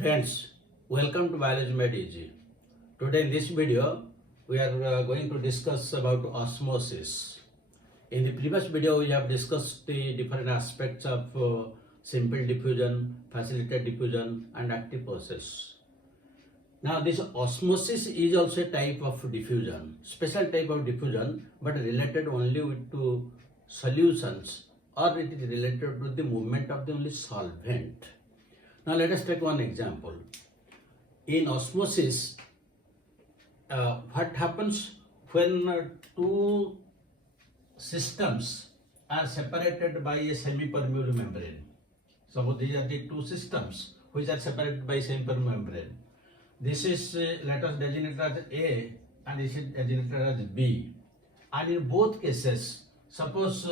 Friends, welcome to Biology Made Easy. Today in this video, we are going to discuss about osmosis. In the previous video, we have discussed the different aspects of simple diffusion, facilitated diffusion, and active process. Now, this osmosis is also a type of diffusion, special type of diffusion, but related only to solutions, or it is related to the movement of the only solvent. Now let us take one example. In osmosis, what happens when two systems are separated by a semi-permeable membrane? So these are the two systems which are separated by semi-permeable membrane. This is, let us designate as A and this is designated as B. And in both cases, suppose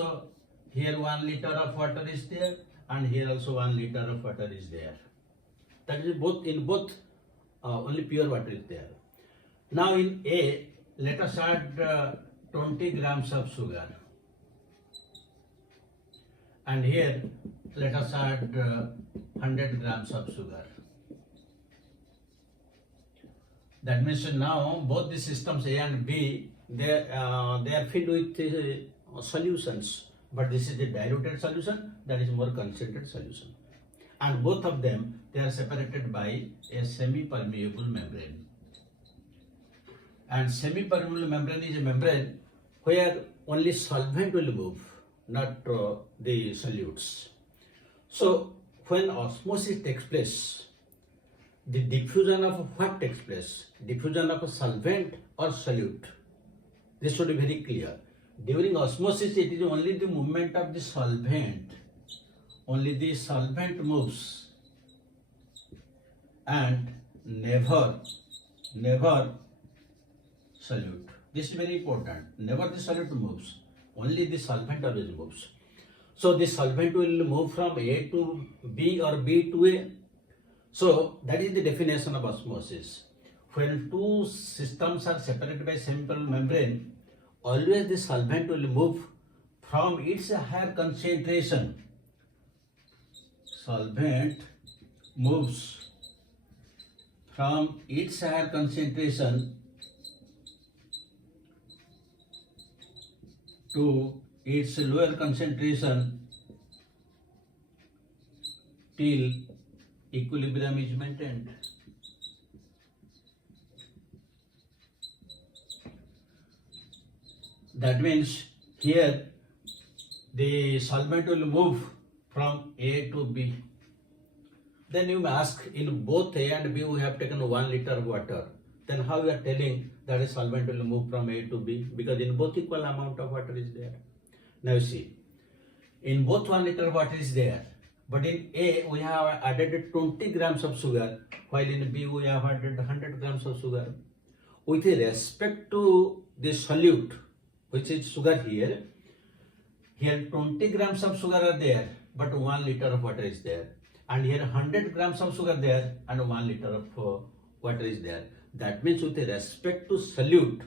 here 1 liter of water is there and here also 1 liter of water is there. That is both only pure water is there. Now in A, let us add 20 grams of sugar. And here, let us add 100 grams of sugar. That means now both the systems A and B, they are filled with solutions. But this is the diluted solution, that is more concentrated solution. And both of them, they are separated by a semi-permeable membrane. And semi-permeable membrane is a membrane where only solvent will move, not the solutes. So when osmosis takes place, the diffusion of what takes place? Diffusion of a solvent or solute. This should be very clear. During osmosis, it is only the movement of the solvent. Only the solvent moves and never solute. This is very important. Never the solute moves. Only the solvent always moves. So the solvent will move from A to B or B to A. So that is the definition of osmosis. When two systems are separated by semi-permeable membrane, always the solvent will move from its higher concentration. Solvent moves from its higher concentration to its lower concentration till equilibrium is maintained. That means here the solvent will move from A to B. Then you may ask, in both A and B we have taken 1 liter of water. Then how you are telling that a solvent will move from A to B? Because in both equal amount of water is there. Now you see, in both 1 liter of water is there. But in A we have added 20 grams of sugar, while in B we have added 100 grams of sugar. With respect to the solute, which is sugar here 20 grams of sugar are there, but 1 liter of water is there. And here 100 grams of sugar there and 1 liter of water is there. That means with respect to solute,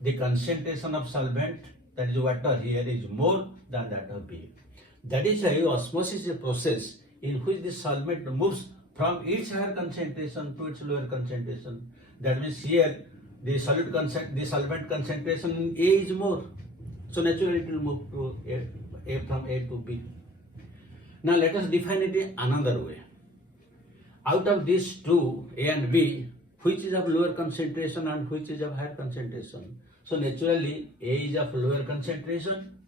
the concentration of solvent, that is water here, is more than that of B. That is why osmosis is a process in which the solvent moves from its higher concentration to its lower concentration. That means here the solvent concentration in A is more. So naturally it will move to A from A to B. Now let us define it in another way. Out of these two, A and B, which is of lower concentration and which is of higher concentration? So naturally A is of lower concentration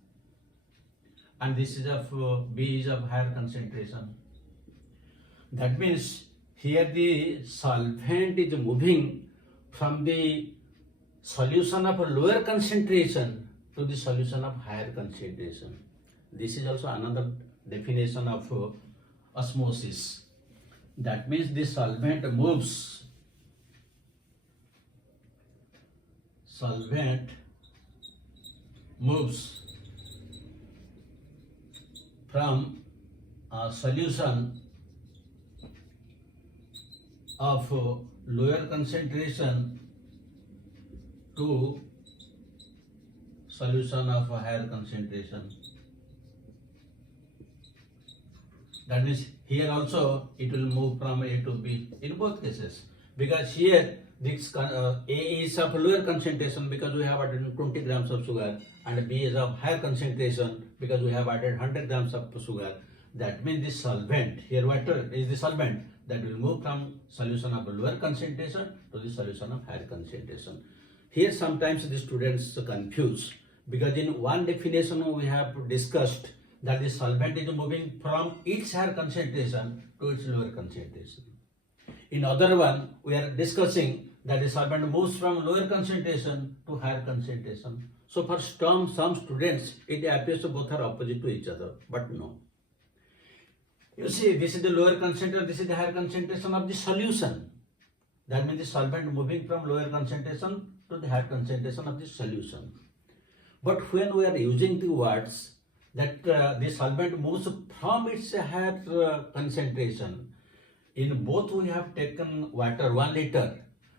and this is of B is of higher concentration. That means here the solvent is moving from the solution of lower concentration to the solution of higher concentration. This is also another definition of osmosis. That means the solvent moves from a solution of lower concentration to solution of a higher concentration. That means here also it will move from A to B in both cases. Because here this A is of lower concentration because we have added 20 grams of sugar, and B is of higher concentration because we have added 100 grams of sugar. That means this solvent, here water is the solvent, that will move from solution of lower concentration to the solution of higher concentration. Here sometimes the students confuse, because in one definition we have discussed that the solvent is moving from its higher concentration to its lower concentration. In other one, we are discussing that the solvent moves from lower concentration to higher concentration. So for some students, it appears both are opposite to each other, but no. You see, this is the lower concentration, this is the higher concentration of the solution. That means the solvent moving from lower concentration to the higher concentration of the solution. But when we are using the words that the solvent moves from its higher concentration, in both we have taken water 1 liter,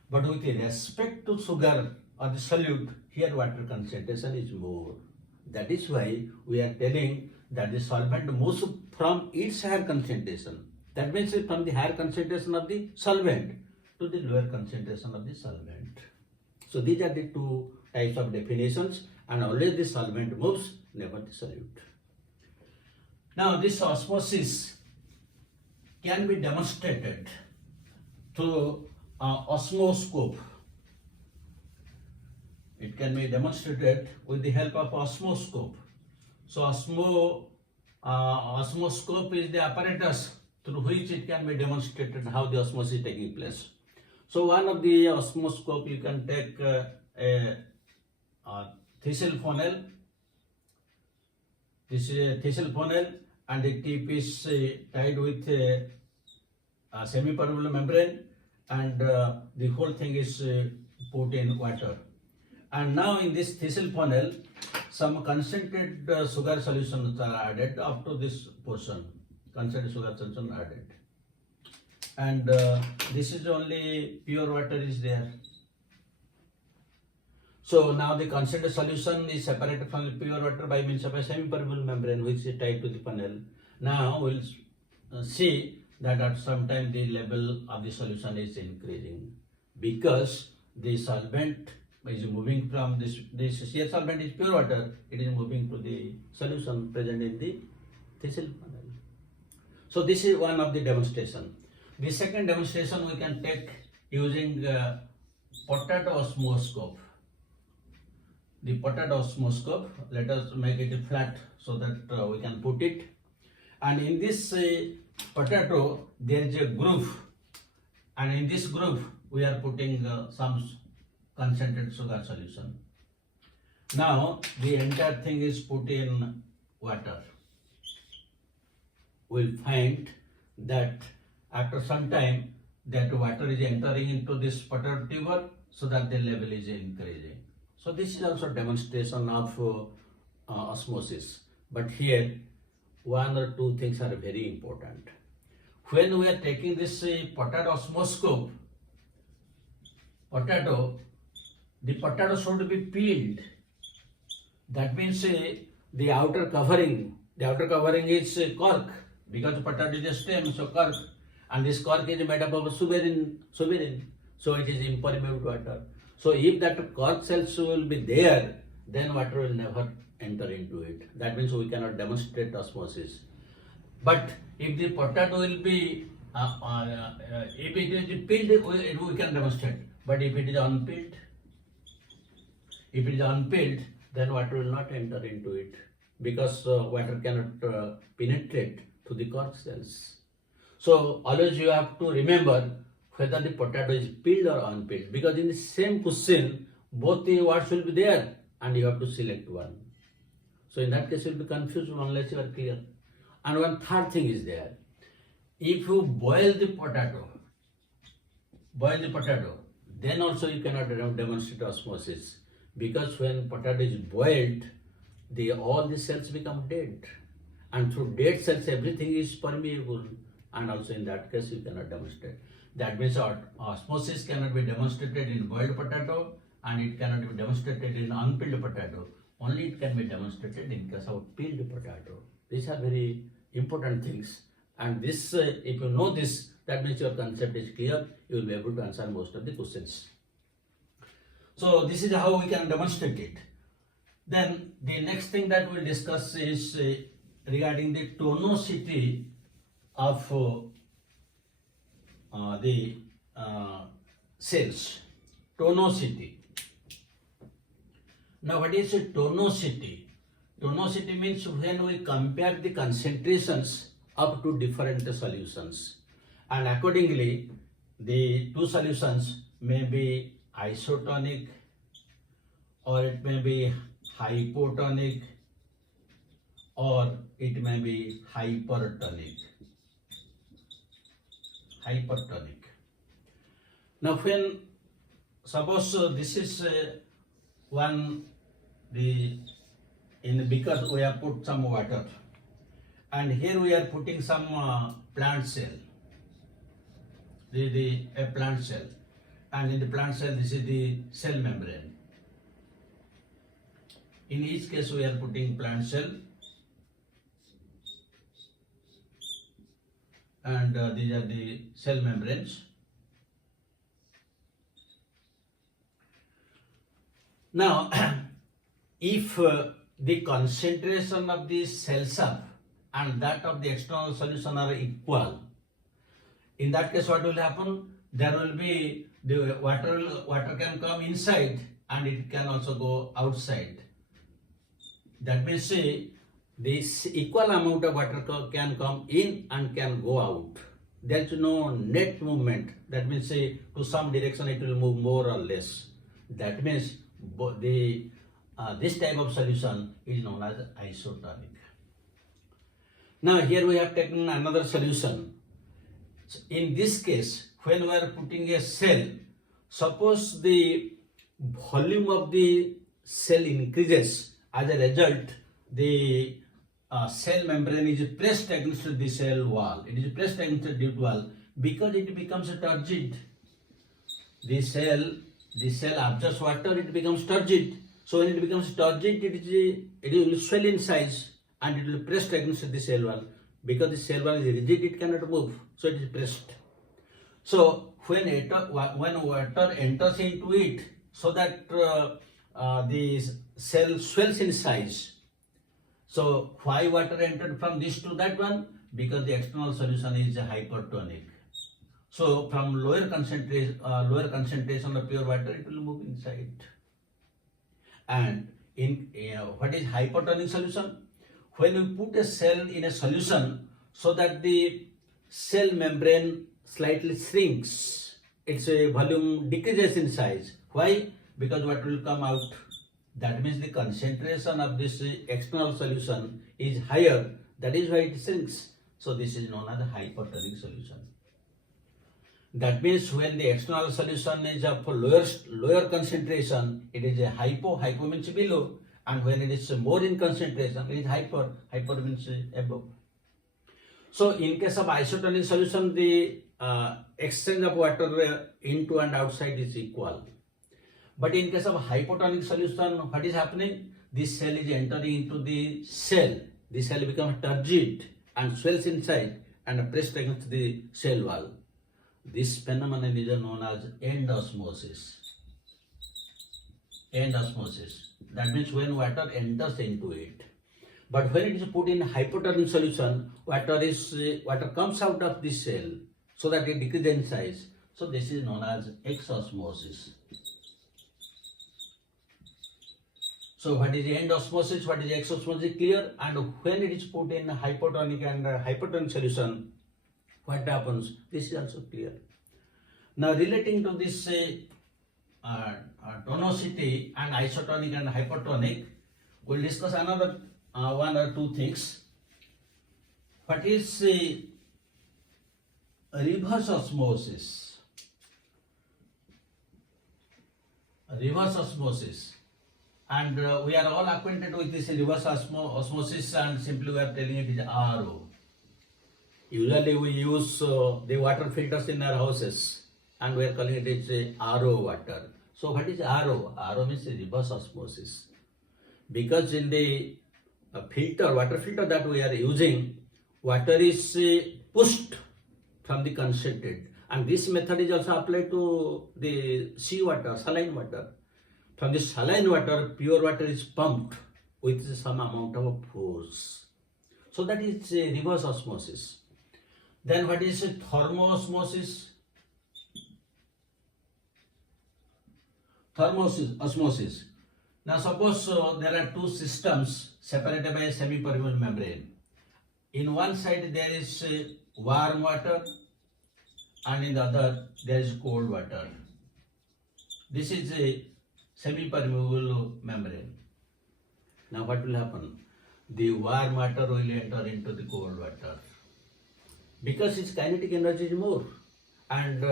but with respect to sugar or the solute, here water concentration is more. That is why we are telling that the solvent moves from its higher concentration. That means from the higher concentration of the solvent to the lower concentration of the solvent. So these are the two types of definitions, and only the solvent moves, never the solute. Now this osmosis can be demonstrated through osmoscope. It can be demonstrated with the help of osmoscope. So osmoscope is the apparatus through which it can be demonstrated how the osmosis is taking place. So one of the osmoscope, you can take a thistle funnel. This is a thistle funnel, and the tip is tied with a semi-permeable membrane, and the whole thing is put in water. And now in this thistle funnel, some concentrated sugar solutions are added up to this portion. Concentrated sugar solution added. And this is only pure water is there. So now the concentrated solution is separated from the pure water by means of a semi-permeable membrane which is tied to the funnel. Now we'll see that at some time the level of the solution is increasing because the solvent is moving from this shear solvent is pure water, it is moving to the solution present in the thistle funnel. So this is one of the demonstration. The second demonstration we can take using potato osmoscope. The potato osmoscope, let us make it flat so that we can put it. And in this potato, there is a groove, and in this groove we are putting some concentrated sugar solution. Now the entire thing is put in water. We'll find that after some time that water is entering into this potato tuber so that the level is increasing. So this is also demonstration of osmosis. But here one or two things are very important. When we are taking this potato osmoscope, the potato should be peeled. That means the outer covering is cork, because potato is a stem, so cork, and this cork is made up of suberin, so it is impermeable to water. So if that cork cells will be there, then water will never enter into it. That means we cannot demonstrate osmosis. But if the potato will be, if it is peeled, we can demonstrate. But if it is unpeeled, then water will not enter into it, because water cannot penetrate to the cork cells. So always you have to remember whether the potato is peeled or unpeeled, because in the same question both the words will be there and you have to select one. So in that case you will be confused unless you are clear. And one third thing is there. If you boil the potato, then also you cannot demonstrate osmosis, because when potato is boiled, all the cells become dead, and through dead cells everything is permeable, and also in that case you cannot demonstrate. That means osmosis cannot be demonstrated in boiled potato, and it cannot be demonstrated in unpeeled potato. Only it can be demonstrated in case of peeled potato. These are very important things, And this, if you know this, that means your concept is clear. You will be able to answer most of the questions. So this is how we can demonstrate it. Then the next thing that we'll discuss is regarding the tonicity of the cells. Tonicity. Now what is a tonicity? Tonicity means when we compare the concentrations of two different solutions, and accordingly the two solutions may be isotonic or it may be hypotonic or it may be hypertonic. Now when suppose this is in the beaker we have put some water, and here we are putting some plant cell, a plant cell, and in the plant cell this is the cell membrane. In each case we are putting plant cell, and these are the cell membranes. Now if the concentration of the cell sub and that of the external solution are equal, in that case what will happen? There will be the water can come inside and it can also go outside. That means this equal amount of water can come in and can go out. There is no net movement. That means to some direction it will move more or less. That means this type of solution is known as isotonic. Now here we have taken another solution. In this case, when we are putting a cell, suppose the volume of the cell increases, as a result the cell membrane is pressed against the cell wall. It is pressed against the wall because it becomes turgid. The cell absorbs water, it becomes turgid. So when it becomes turgid, it will swell in size and it will be pressed against the cell wall. Because the cell wall is rigid, it cannot move, so it is pressed. So when water enters into it, so that the cell swells in size. So why water entered from this to that one? Because the external solution is hypertonic. So from lower concentration of pure water, it will move inside. And in what is hypertonic solution? When we put a cell in a solution, so that the cell membrane slightly shrinks, its volume decreases in size. Why? Because what will come out? That means the concentration of this external solution is higher. That is why it shrinks. So this is known as a hypertonic solution. That means when the external solution is of lower concentration, it is a hypo means below, and when it is more in concentration, it is hyper means above. So in case of isotonic solution, the exchange of water into and outside is equal. But in case of hypotonic solution, what is happening? This cell is entering into the cell. The cell becomes turgid and swells inside and pressed against the cell wall. This phenomenon is known as endosmosis. That means when water enters into it. But when it is put in hypotonic solution, water comes out of the cell so that it decreases in size. So this is known as exosmosis. So what is the endosmosis, what is the exosmosis, clear? And when it is put in hypotonic and hypertonic solution, what happens? This is also clear. Now relating to this tonicity and isotonic and hypertonic, we'll discuss another one or two things. What is reverse osmosis? Reverse osmosis. And we are all acquainted with this reverse osmosis, and simply we are telling it is RO. Usually we use the water filters in our houses and we are calling it is RO water. So what is RO? RO means reverse osmosis. Because in the water filter that we are using, water is pushed from the concentrate, and this method is also applied to the sea water, saline water. From the saline water, pure water is pumped with some amount of force. So that is a reverse osmosis. Then what is thermoosmosis? Thermoosmosis. Now suppose there are two systems separated by a semi-permeable membrane. In one side there is warm water, and in the other there is cold water. This is a semi-permeable membrane. Now what will happen? The warm water will enter into the cold water because its kinetic energy is more, and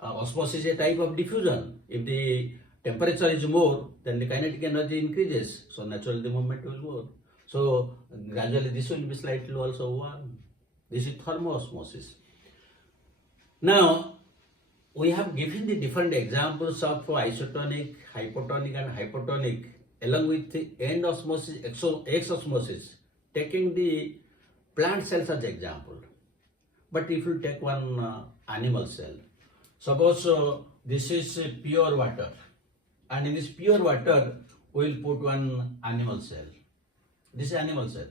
osmosis is a type of diffusion. If the temperature is more, then the kinetic energy increases, so naturally the movement will more. So gradually this will be slightly also warm. This is thermoosmosis. Now we have given the different examples of isotonic, hypotonic and hypotonic along with the end osmosis, exosmosis, taking the plant cells as example. But if you take one animal cell, suppose this is pure water, and in this pure water we will put one animal cell. This is animal cell.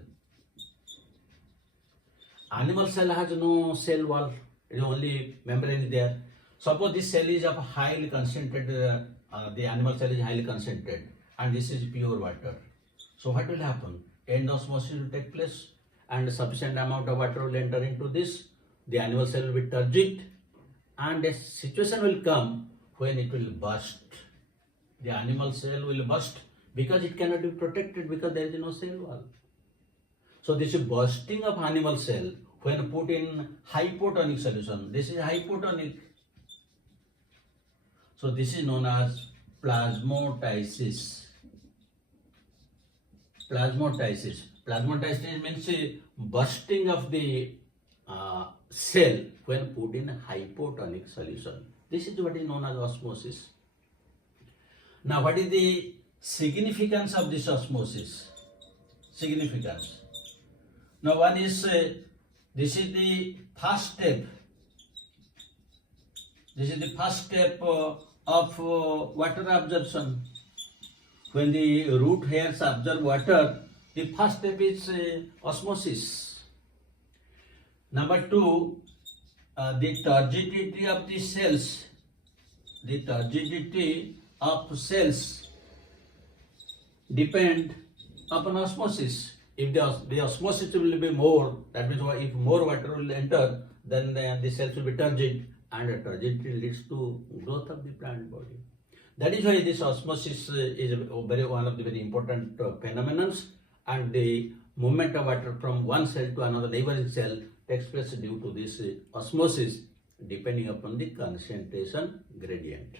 Animal cell has no cell wall, only membrane is there. Suppose this cell is of highly concentrated, the animal cell is highly concentrated, and this is pure water. So what will happen? End osmosis will take place, and sufficient amount of water will enter into this. The animal cell will be turgid, and a situation will come when it will burst. The animal cell will burst because it cannot be protected because there is no cell wall. So this is bursting of animal cell when put in hypotonic solution. This is hypotonic. So this is known as plasmotysis. Plasmotysis. Plasmotysis means bursting of the cell when put in hypotonic solution. This is what is known as osmosis. Now what is the significance of this osmosis? Significance. Now one is, this is the first step. This is the first step of water absorption. When the root hairs absorb water, the first step is osmosis. Number two, the turgidity of the cells. The turgidity of cells depend upon osmosis. If the osmosis will be more, that means if more water will enter, then the cells will be turgid, and turgidity leads to growth of the plant body. That is why this osmosis is one of the very important phenomena, and the movement of water from one cell to another neighboring cell takes place due to this osmosis depending upon the concentration gradient.